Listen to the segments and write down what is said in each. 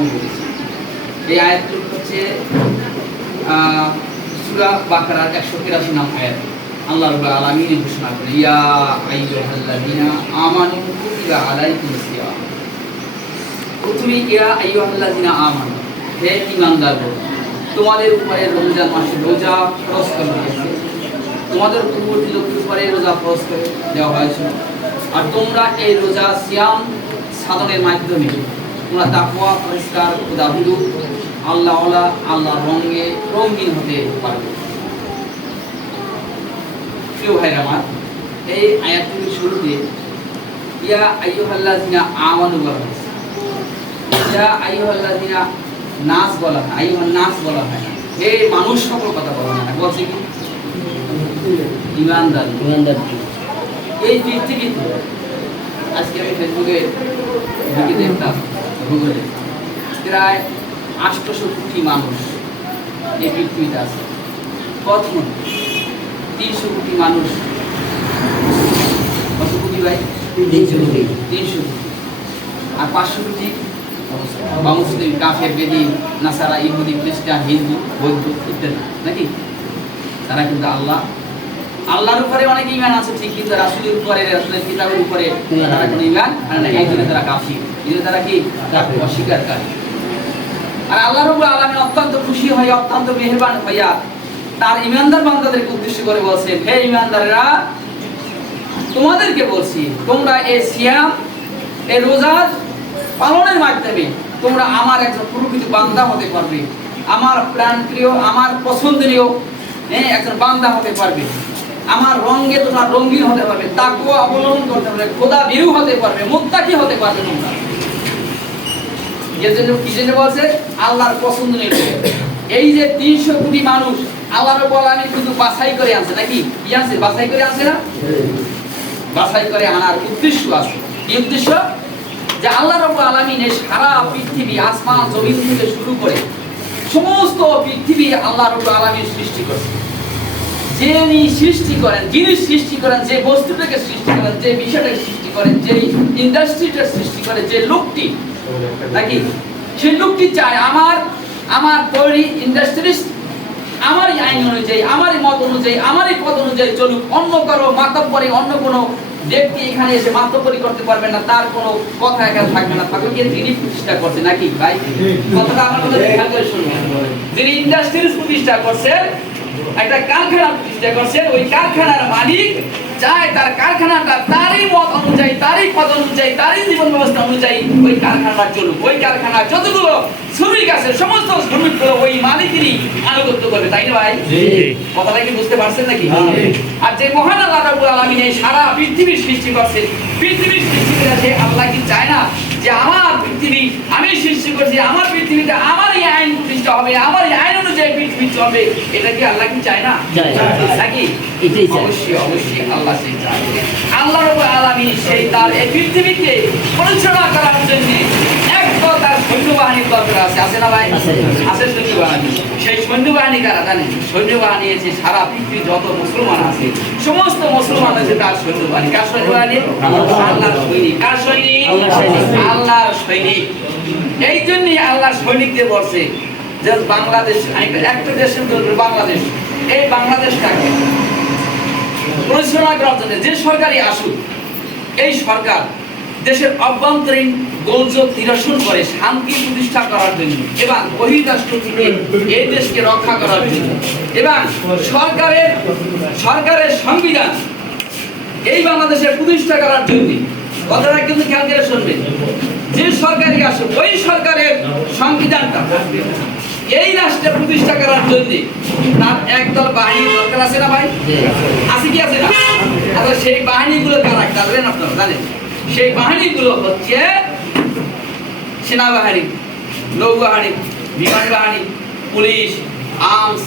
আমি বলেছি। এই আয়াতগুলো হচ্ছে সূরা বাকারার 183 নং আয়াত। আল্লাহ রাব্বুল আলামিন ঘোষণা করেন, ইয়া আইয়ুহাল্লাযীনা আমানু কুতিবা আলাইকুমুস সিয়াম। প্রথমে ইয়া আইয়ুহাল্লাযীনা আমানু, হে ঈমানদারগণ, তোমাদের উপরে রমজান মাসে রোজা ফরজ করা হয়েছে। তোমাদের পূর্ববর্তী লোকের উপরে রোজা ফরজ করে দেওয়া হয়েছিল। আর তোমরা এই রোজা সিয়াম সাধনের মাধ্যমে তোমরা তাকওয়া, পরিষ্কার, খোদাভীরু, আল্লাহওয়ালা, আল্লাহর রঙে রঙিন হতে পারবে। প্রিয় ভাইরা আমার, এই আয়াতটির শুরুতে ইয়া আইয়ুহাল্লাযীনা আমানু বলা হয়েছে। ইয়া আইয়ুহাল্লাযীনা নাস বলা হয়, আইয়ুহান নাস বলা হয় না। হে মানুষ সকল কথা বলা হয় না, বলছে কি ঈমানদার। এই পৃথিবীতে আজকে আমি ফেসবুকে ঢুকে দেখতাম, গুগলে প্রায় 800 কোটি মানুষ এই পৃথিবীতে আছে। কত? 300 কোটি মানুষ। কত কোটি ভাই? 300 কোটি। আর 500 কোটি মুসলিম, কাফের, বেদিন, নাসারা, ইহুদি, খ্রিস্টান, হিন্দু, বৌদ্ধ ইত্যাদি, নাকি? তারা কিন্তু আল্লাহর উপরে অনেক ঈমান আছে ঠিক, কিন্তু রাসূলের উপরে, রাসূলের কিতাবের উপরে তারা কোনো ঈমান মানে এই জন্য তারা কাফির, এই জন্য তারা কি অস্বীকারী। আর আল্লাহ রাব্বুল আলামিন অত্যন্ত খুশি হয়ে, অত্যন্ত মেহেরবান হইয়া তার ঈমানদার বান্দাদেরকে উদ্দেশ্য করে বলছেন, হে ঈমানদাররা, তোমাদেরকে বলছি তোমরা এই সিয়াম, এই রোজা পালনের মাধ্যমে তোমরা আমার একজন প্রকৃত বান্দা হতে পারবে, আমার প্রাণপ্রিয়, আমার পছন্দনীয় একজন বান্দা হতে পারবে, আমার রঙে তোমরা রঙিন হতে পারবে, তাকওয়া অবলম্বন করতে পারবে, খোদাভীরু হতে পারবে, মুত্তাকি হতে পারবে তোমরা। এর জন্য কি জন্য বলছে? আল্লাহর পছন্দনীয়। এই যে 300 কোটি মানুষ আল্লাহ রাব্বুল আলামিন কিন্তু বাছাই করে আনছে, নাকি? কি আনছে? বাছাই করে আনছে না? বাছাই করে আনার উদ্দেশ্য আছে। কি উদ্দেশ্য? যে আল্লাহ রাব্বুল আলামিন এই সারা পৃথিবী, আসমান জমিন থেকে শুরু করে সমস্ত পৃথিবী আল্লাহ রাব্বুল আলামিন সৃষ্টি করেছেন। যিনি সৃষ্টি করেন, যিনি সৃষ্টি করেন, যে বস্তুটাকে সৃষ্টি করেন, যে বিষয়টাকে সৃষ্টি করেন, যে ইন্ডাস্ট্রিটা সৃষ্টি করে, যে লোকটি, নাকি? সেই লোকটি চায় আমার তৈরি ইন্ডাস্ট্রিস্ট আমারই আইন অনুযায়ী, আমারই মত অনুযায়ী, আমারই পদ অনুযায়ী চলুক। অন্য কারো মাতব্বরি, অন্য কোনো ব্যক্তি এখানে এসে মাতব্বরি করতে পারবে না, তার কোনো কথা এখানে থাকবে না। তাকে কি যিনি প্রতিষ্ঠা করছে, নাকি ভাই? কথাটা আমার কথা খেয়াল করে শুনবেন। যিনি ইন্ডাস্ট্রিজ প্রতিষ্ঠা করছেন, একটা কারখানা প্রতিষ্ঠা করছেন, ওই কারখানার মালিক চায় তার কারখানাটা তারই মত অনুযায়ী, তারই পদ অনুযায়ী, তারই জীবন ব্যবস্থা অনুযায়ী ওই কারখানাটা চলুক। ওই কারখানা যতগুলো শ্রমিক আছে সমস্ত শ্রমিকগুলো ওই মালিকেরই আনুগত্য করবে, তাই না ভাই? কথাটা কি বুঝতে পারছেন নাকি? আর যে মহান আল্লাহ রাব্বুল আলামিন এই সারা পৃথিবীর সৃষ্টি করছেন, পৃথিবীর সৃষ্টি করে সে আল্লাহ কি চায় না যে আমার পৃথিবী আমি সৃষ্টি করছি, আমার পৃথিবীতে আমারই আইন প্রতিষ্ঠা হবে, আমারই আইন অনুযায়ী পৃথিবী চলবে? এটা কি আল্লাহ কি চায় না? নাকি? অবশ্যই অবশ্যই আল্লাহ সেই চায়। আল্লাহ রাব্বুল আলামিন সেই তার এই পৃথিবীকে পরিচালনা করার জন্য একদল তার সৈন্যবাহিনীর দরকার আছে না ভাই? আছে সৈন্যবাহিনী। সেই সৈন্যবাহিনী কারা জানেন? সৈন্যবাহিনী আছে সারা পৃথিবীর যত মুসলমান আছে, সমস্ত মুসলমান আছে তার সৈন্যবাহিনী। কার সৈন্যবাহিনী? আল্লাহর সৈনিক। কার সৈনিক? আল্লাহর সৈনিক। এই জন্যই আল্লাহর সৈনিকদের বলছে যে বাংলাদেশ, একটা দেশের বাংলাদেশ, এই বাংলাদেশটাকে পরিচালনা করার জন্য যে সরকারই আসুক, এই সরকার দেশের অভ্যন্তরীণ গোলযোগ নিরসন করে শান্তি প্রতিষ্ঠা করার জন্য এবং বহির্রাষ্ট্র থেকে এই দেশকে রক্ষা করার জন্য এবং সরকারের সংবিধান এই বাংলাদেশের প্রতিষ্ঠা করার জন্য। কথাটা কিন্তু খেয়াল করে শুনবেন। যে সরকারই আসুক, ওই সরকারের সংবিধানটা এই রাষ্ট্রে প্রতিষ্ঠা করার জন্য তার একদল বাহিনী দরকার আছে না ভাই? আছে কি আছে না? আচ্ছা, সেই বাহিনীগুলো কারা জানেন আপনারা? জানেন? সেই বাহিনীগুলো হচ্ছে সেনাবাহিনী, নৌবাহিনী, বিমান বাহিনী, পুলিশ, আর্মস,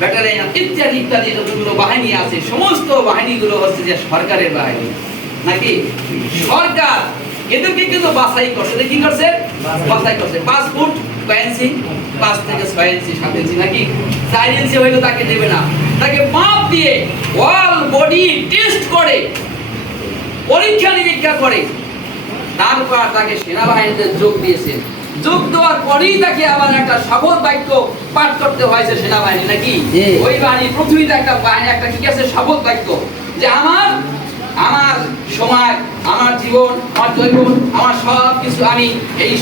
ব্যাটালিয়ন ইত্যাদি ইত্যাদি যতগুলো বাহিনী আছে, সমস্ত বাহিনীগুলো হচ্ছে যে সরকারের বাহিনী, নাকি? সরকার এদেরকে কিন্তু বাছাই করছে। কি করছে? বাছাই করছে। 5 ফুট 6 ইঞ্চি, 5 থেকে 6 ইঞ্চি 7 ইঞ্চি, নাকি? 4 ইঞ্চি হইলে তাকে দেবে না। তাকে মাপ দিয়ে ওয়াল বডি টেস্ট করে, পরীক্ষা নিরীক্ষা করে, তারপর তাকে সেনাবাহিনীতে যোগ দিয়েছে। যোগ দেওয়ার পরেই তাকে আবার একটা শপথ বাক্য পাঠ করতে হয়েছে সেনাবাহিনী নাকি ওই বাহিনী পৃথিবীতে একটা বাহিনী একটা কি আছে শপথ বাক্য যে আমার সময় আমার জীবন আমার জৈবন আমার সব কিছু আমি এই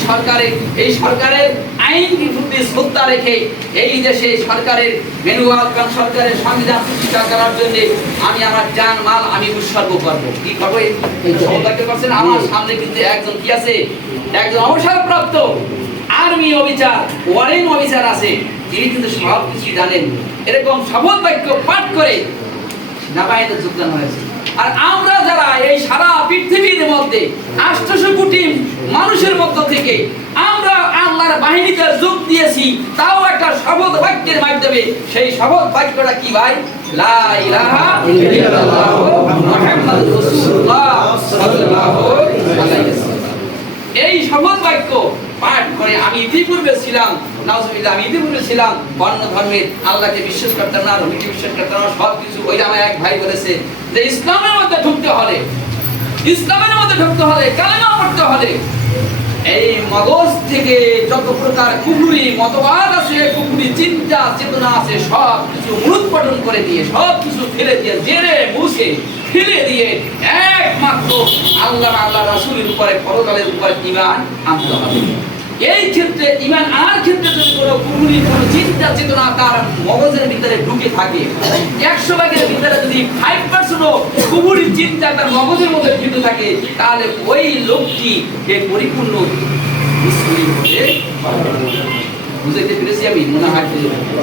সরকারের আইনকে প্রতি শ্রদ্ধা রেখে এই দেশে সরকারের ম্যানুয়াল এবং সরকারের সংবিধান প্রতিষ্ঠা করার জন্য আমি আমার জান মাল আমি উৎসর্গ করব কি করব এই শপথ করছেন আমার সামনে কিন্তু একজন কি আছে একজন অবসরপ্রাপ্ত আর্মি অফিসার ওয়ারেন অফিসার আছে তিনি কিন্তু সব কিছু জানেন এরকম শপথ বাক্য পাঠ করে সেনাবাহিনীতে যোগদান হয়েছে আর আমরা যারা এই সারা পৃথিবীর মধ্যে 800 কোটি মানুষের মধ্য থেকে আমরা আল্লাহর বাহিনীতে যোগ দিয়েছি তাও একটা শপথ বাক্যের মাধ্যমে সেই শপথ বাক্যটা কি ভাই লা ইলাহা ইল্লাল্লাহ মুহাম্মাদুর রাসূলুল্লাহ সাল্লাল্লাহু আলাইহি ওয়াসাল্লাম এই শপথ বাক্য পাঠ করে আমি ইতিপূর্বে ছিলাম নাউজুবিল্লাহ আমি ইতিপূর্বে ছিলাম অন্য ধর্মের আল্লাহকে বিশ্বাস করতাম না রবিকে বিশ্বাস করতাম না সব কিছু ওই আমার এক ভাই বলেছে যে ইসলামের মধ্যে ঢুকতে হলে কালেমা পড়তে হলে এই মগজ থেকে যত প্রকার কুফরি মতবাদ আছে কুফরি চিন্তা চেতনা আছে সব কিছু মূলোৎপাটন করে দিয়ে সব কিছু ফেলে দিয়ে জেরে মুছে ফেলে দিয়ে একমাত্র আল্লাহ রাসূলের উপরে পরকালের উপরে ঈমান আনতে হবে এই ক্ষেত্রে ঈমান আনার ক্ষেত্রে যদি কোনো কুফরি কোনো চিন্তা চেতনা তার মগজের ভিতরে ঢুকে থাকে 100 ভাগের ভিতরে যদি 5% কুফরি চিন্তা তার মগজের মধ্যে ঢুকে থাকে তাহলে ওই লোকটি যে পরিপূর্ণ মুসলিম হতে বুঝতে পেরেছি আমি মনে হয়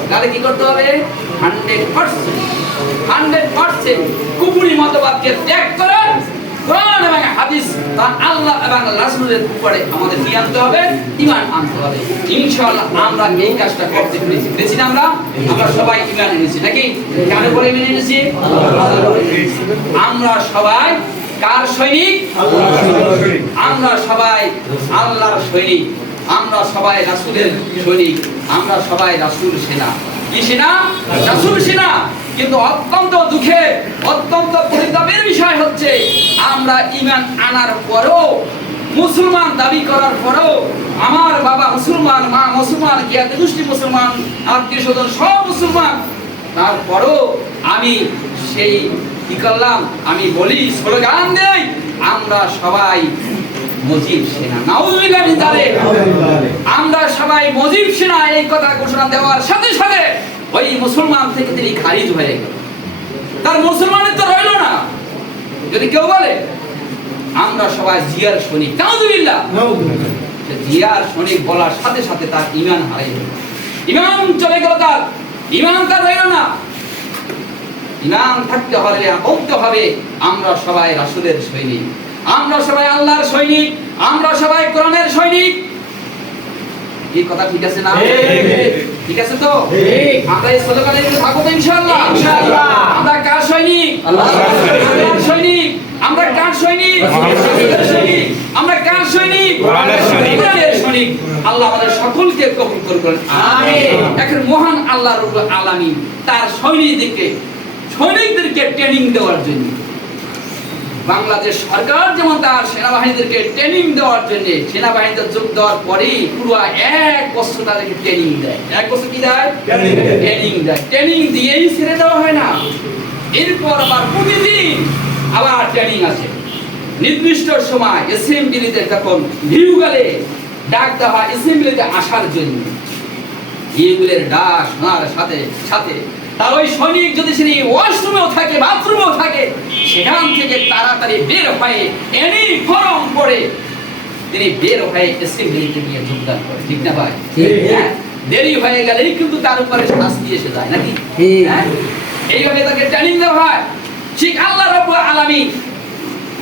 তাহলে কি করতে হবে 100% কুফরি মতবাদকে ত্যাগ করে কোরআন এবং হাদিস বা আল্লাহ এবং রাসূলের উপরে আমাদের কি আনতে হবে ঈমান আনতে হবে ইনশাআল্লাহ আমরা এই কাজটা করতে পেরেছি না আমরা সবাই ঈমান এনেছি নাকি কার উপরে ঈমান এনেছি আমরা সবাই কার সৈনিক আমরা সবাই আল্লাহর সৈনিক আমরা সবাই রাসূলের সৈনিক আমরা সবাই রাসূল সেনা কি সেনা রাসূল সেনা কিন্তু অত্যন্ত দুঃখে অত্যন্ত পরিতাপের বিষয় হচ্ছে আমরা ঈমান আনার পরেও মুসলমান দাবি করার পরেও আমার বাবা মুসলমান মা মুসলমান জ্ঞাতি গোষ্ঠী মুসলমান আত্মীয় স্বজন সব মুসলমান তারপরেও আমি সেই কি করলাম আমি বলি স্লোগান দেই আমরা সবাই মুজিব সেনা নাউজুবিল্লাহ মিন যালিক আমরা সবাই মুজিব সেনা এই কথা ঘোষণা দেওয়ার সাথে সাথে ওই মুসলমান থেকে তিনি খারিজ হয়ে গেল তার মুসলমানের তো রইল না যদি কেউ বলে আমরা সবাই জিয়ার সৈনিক নাউজুবিল্লাহ জিয়ার সৈনিক বলার সাথে সাথে তার ঈমান হারিয়ে গেল ঈমান চলে গেল তার ঈমান তার রইল না ঈমান থাকতে হলে বলতে হবে আমরা সবাই রাসূলের সৈনিক আমরা সবাই আল্লাহর সৈনিক আমরা সবাই কোরআনের সৈনিক এই কথা ঠিক আছে না ঠিক আছে তো আমরা এই স্লোগানে থাকবো তো ইনশাআল্লাহ আমরা কার সৈনিক আল্লাহর সৈনিক আমরা কার সৈনিক রাসূলের সৈনিক আমরা কার সৈনিক কোরআনের সৈনিক আল্লাহ আমাদের সকলকে কবুল করুন আমিন এখন মহান আল্লাহ রাব্বুল আলামিন তার সৈনিকদেরকে ট্রেনিং দেওয়ার জন্য বাংলাদেশ সরকার যেমন তার সেনাবাহিনীদেরকে ট্রেনিং দেওয়ার জন্য সেনাবাহিনীতে যোগ দেওয়ার পরেই পুরো 1 বছর তাদেরকে ট্রেনিং দেয় 1 বছর কি দেয় ট্রেনিং দেয় ট্রেনিং দিয়েই ছেড়ে দেওয়া হয় না এরপর আবার প্রতিদিন আবার ট্রেনিং আছে নির্দিষ্ট সময় অ্যাসেম্বলিতে তখন ভিউ গেলে ডাক দেওয়া হয় অ্যাসেম্বলিতে আসার জন্য এগুলোর ডাক শোনার সাথে সাথে তার ওই সৈনিক যদি সে ওয়াশরুমেও থাকে বাথরুমেও থাকে সেখান থেকে তাড়াতাড়ি বের হয়ে ইউনিফর্ম পরে তিনি বের হয়ে অ্যাসেম্বলিতে গিয়ে যোগদান করে ঠিক না ভাই দেরি হয়ে গেলেই কিন্তু তার উপরে শাস্তি এসে যায় নাকি এইভাবে তাকে ট্রেনিং দেওয়া হয় ঠিক আল্লাহ রাব্বুল আলামিন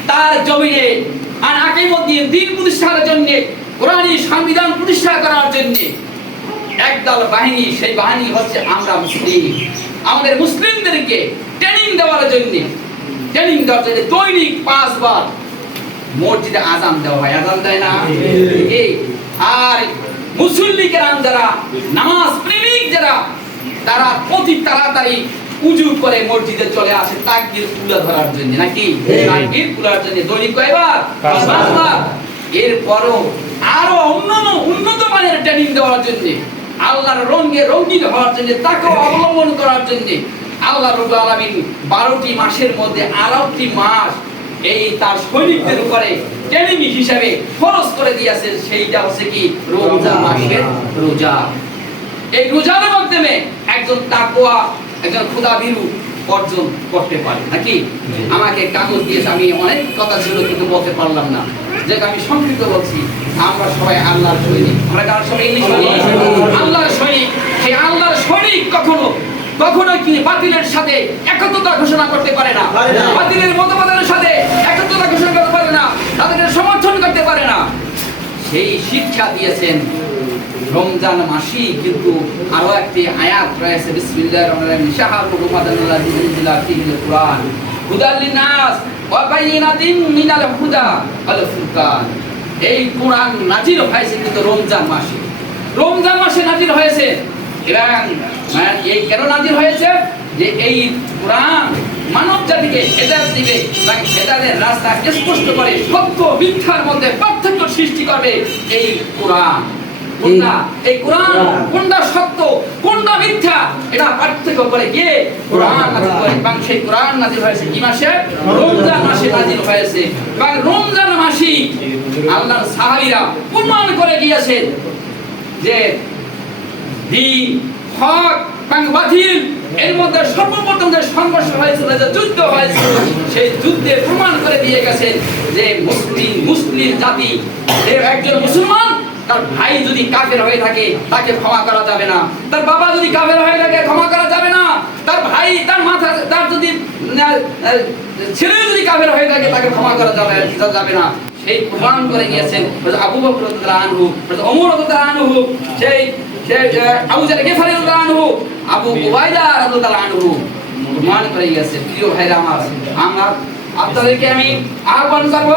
তার জমিনে আর আকিমুদ্দিন দ্বীন প্রতিষ্ঠার জন্য কোরআনী সংবিধান প্রতিষ্ঠা করার জন্য একদল বাহিনী সেই বাহিনী হচ্ছে আমরা মুসলিম আমাদের মুসলিমদেরকে ট্রেনিং দেওয়ার জন্য দৈনিক 5 বার মসজিদে আযান দেওয়া হয় আযান দেয় না আর মুসল্লি কেরাম যারা নামাজ প্রেমিক যারা তারা অতি তাড়াতাড়ি উজু করে মসজিদে চলে আসে তাকবীর তুলে ধরার জন্য নাকি তাকবীর তোলার জন্য দৈনিক কয়বার 5 বার এরপরও আরো উন্নত মানের ট্রেনিং দেওয়ার জন্য, আল্লাহর রঙে রঙিন হওয়ার জন্য, তাকওয়া অবলম্বন করার জন্য আল্লাহ রাব্বুল আলামিন 12টি মাসের মধ্যে 8টি মাস এই তার সৈনিকদের উপরে ট্রেনিং হিসেবে ফরজ করে দিয়েছেন। সেইটা হচ্ছে কি রমজান মাসের রোজা। এই রোজার মাধ্যমে একজন তাকওয়া, একজন খোদাভীরু অর্জন করতে পারে নাকি। আমাকে কাগজ দিয়েছে, আমি অনেক কথা ছিল কিন্তু বলতে পারলাম না, যেটা আমি সংক্ষিপ্ত বলছি। আমরা সবাই আল্লাহর সৈনিক। আমরা কার সবাই আল্লাহর সৈনিক। সেই আল্লাহর সৈনিক কখনো কি বাতিলের সাথে একত্রতা ঘোষণা করতে পারে না, বাতিলের মতবাদের সাথে একত্রতা ঘোষণা করতে পারে না, তাদেরকে সমর্থন করতে পারে না। সেই শিক্ষা দিয়েছেন রমজান মাসেই। কিন্তু আরো একটি আয়াত রয়েছে, বিসমিল্লাহির রহমানির রহিম, শাহরুর রমাদানুল্লাযী উনজিলা ফীহিল কুরআন হুদাল লিন্নাস ওয়া বাইয়িনাতিন মিনাল হুদা ওয়াল ফুরকান। এই কুরআন নাজিল হয়েছে কিন্তু রমজান মাসে। রমজান মাসে নাজিল হয়েছে। এবং এই কেন নাজিল হয়েছে? যে এই কুরআন মানব জাতিকে হেদায়েত দিবে এবং হেদায়েতের রাস্তা স্পষ্ট করে সত্য মিথ্যার মধ্যে পার্থক্য সৃষ্টি করবে। এই কুরআন এই কোরআন কোনটা সত্য কোনটা মিথ্যা এটা পার্থক্য করে গিয়ে কোরআন নাযিল করে। এবং সেই কোরআন নাযিল হয়েছে কি মাসে? রমজান মাসে নাযিল হয়েছে। এবং রমজান মাসে আল্লাহর সাহাবীরা প্রমাণ করে গিয়েছেন যে দ্বীন, হক এবং বাতিল এর মধ্যে সর্বপ্রথম যে সংঘর্ষ হয়েছিল, যে যুদ্ধ হয়েছিল, সেই যুদ্ধে প্রমাণ করে দিয়ে গেছেন যে মুসলিম জাতি, একজন মুসলমান তার ভাই যদি কাফের হয়ে থাকে তাকে ক্ষমা করা যাবে না, তার বাবা যদি কাফের হয়ে থাকে ক্ষমা করা যাবে না, তার ভাই তার যদি ছেলে যদি কাফের হয়ে থাকে তাকে ক্ষমা করা যাবে না। সেই প্রমাণ করে গিয়েছেন আবু বকর রাদিয়াল্লাহু আনহু, ওমর রাদিয়াল্লাহু আনহু, সেই আবু জার গিফারি রাদিয়াল্লাহু আনহু, আবু উবাইদা রাদিয়াল্লাহু আনহু প্রমাণ করে গিয়েছেন। প্রিয় ভাইরা আমার, আমরা আপনাদেরকে আমি আহ্বান করব,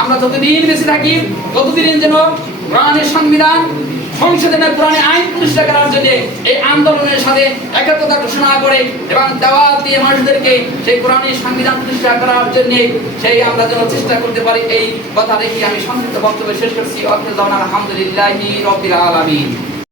আমরা যতদিন বেঁচে থাকি ততদিন যেন কোরআনের সংবিধান সংশোধনের, কোরআনের আইন প্রতিষ্ঠা করার জন্য এই আন্দোলনের সাথে একত্রতা ঘোষণা করে এবং দাওয়াত দিয়ে মানুষদেরকে সেই কোরআনের সংবিধান প্রতিষ্ঠা করার জন্য সেই আমরা যেন চেষ্টা করতে পারি। এই কথা দেখি আমি সংক্ষিপ্ত বক্তব্য শেষ করছি। আলহামদুলিল্লাহি রাব্বিল আলামিন।